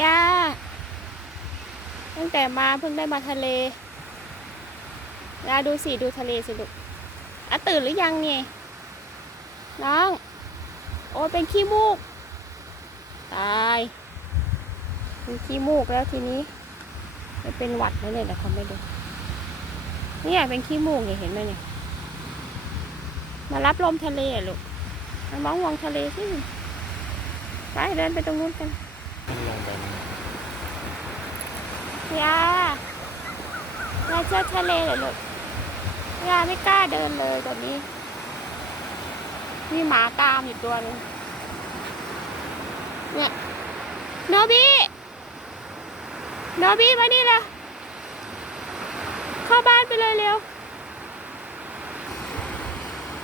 ย่าตั้งแต่มาเพิ่งได้มาทะเลยาดูสิดูทะเลสิลูกอะตื่นหรือยังเนี่ยน้อง โอ้เป็นขี้มูก ตายเป็นขี้มูกแล้วทีนี้ไม่เป็นหวัดแล้วเนี่ยแต่เขาไม่ดูเนี่ยเป็นขี้มูกเนี่ยเห็นไหมเนี่ย มารับลมทะเลลูกมามองมองทะเลสิไปเดินไปตรงนู้นกัน ลงไปยายาเที่ยวทะเลเหรอลูกยาไม่กล้าเดินเลยตอนนี้ มีหมาตามอยู่ตัวหนึงเนี่ยโนบี้โนบี้มานี่ละเข้าบ้านไปเลยเร็ว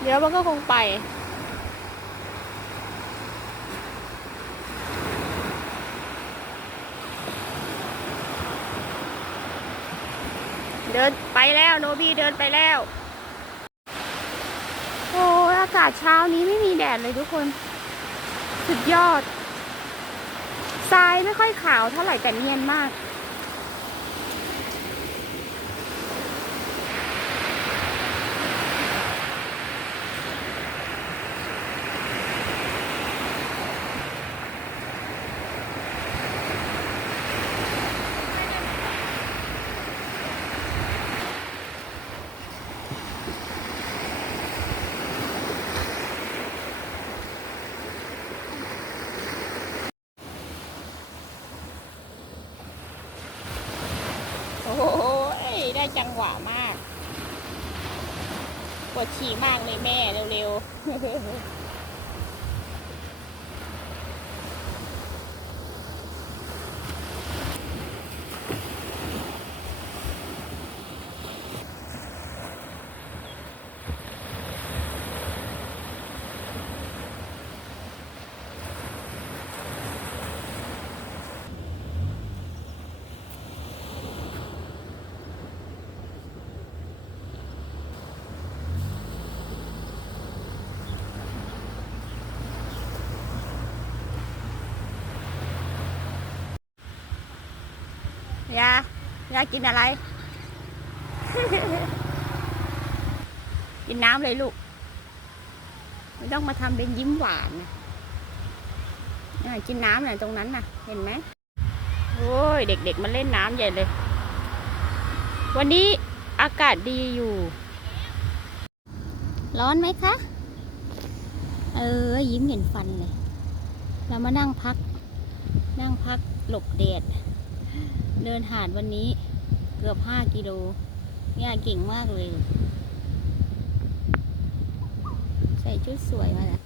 เดี๋ยวมันก็คงไป เดินไปแล้วโนบีเดินไปแล้ว โอ้อากาศเช้านี้ไม่มีแดดเลยทุกคน สุดยอดทรายไม่ค่อยขาวเท่าไหร่แต่เนียนมาก โอ้โหได้ จังหวะมากปวดฉี่มากเลยแม่เร็วๆ ยายากินอะไร กินน้ำเลยลูก ไม่ต้องมาทำเป็นยิ้มหวานนะอะกินน้ำน่ะตรงนั้นน่ะ เห็นไหมโอ้ยเด็กๆมาเล่นน้ำใหญ่เลย วันนี้อากาศดีอยู่ ร้อนไหมคะ เออ ยิ้มเห็นฟันเลย เรามานั่งพัก นั่งพักหลบแดด เดินหาดวันนี้เกือบห้ากิโลเนี่ยเก่งมากเลย ใส่ชุดสวยมาแล้ว